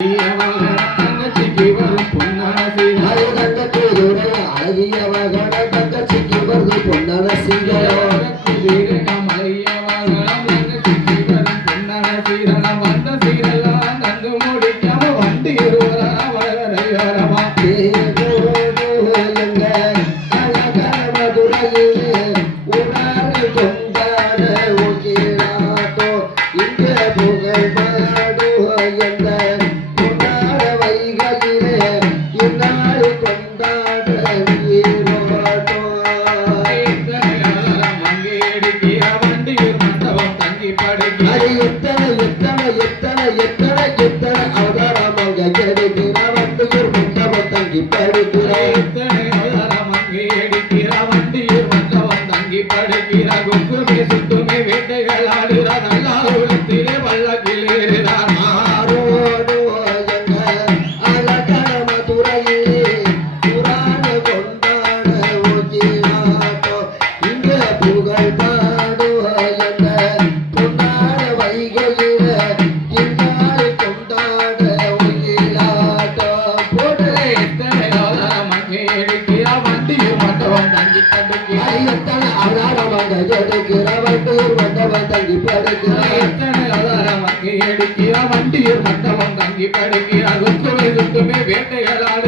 I'm not sure if you're going to be able. அடிக்கிற வண்டியில் மட்டவன் தங்கி படுகிற துத்துமே வேட்டைகளாடு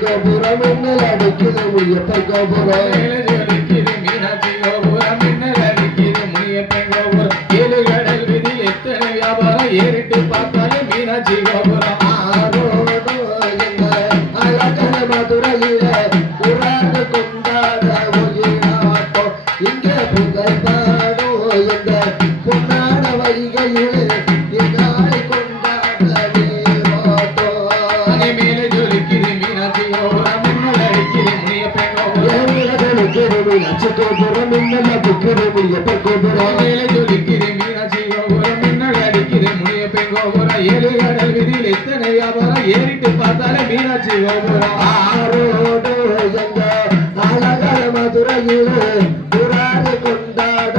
கோபுரம் அடிக்குது உயர்த்த கோபுரம் நட்சத்திரம் மின்னல துக்கிறேன் எப்ப கோபுரம் ஏழை கொண்டாட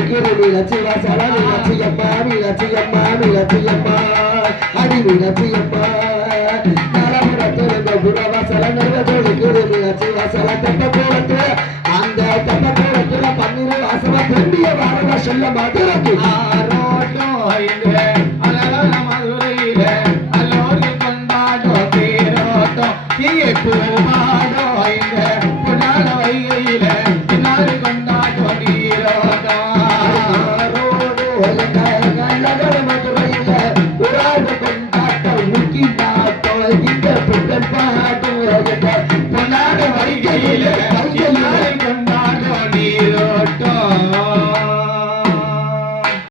வாசல மீனாட்சியம்மா மீனாட்சியம்மா மீனாட்சியம்மா அடி மீனாட்சியம்மா நலமுறத்திருந்த புறவாசல நிறைவேற்று மீனாட்சி வாசல தெப்ப கோலத்துல அந்த தெப்ப கோலத்துல பன்னீர் வாசல திரும்பிய வாரவ சொல்ல மாதிரி ஆரோட்டம் இங்க அழகான மதுரையில அல்லோரு கொண்டாட்டம் தேரோட்டம் தீயை புகழ்மாடம் இங்க மதுரையில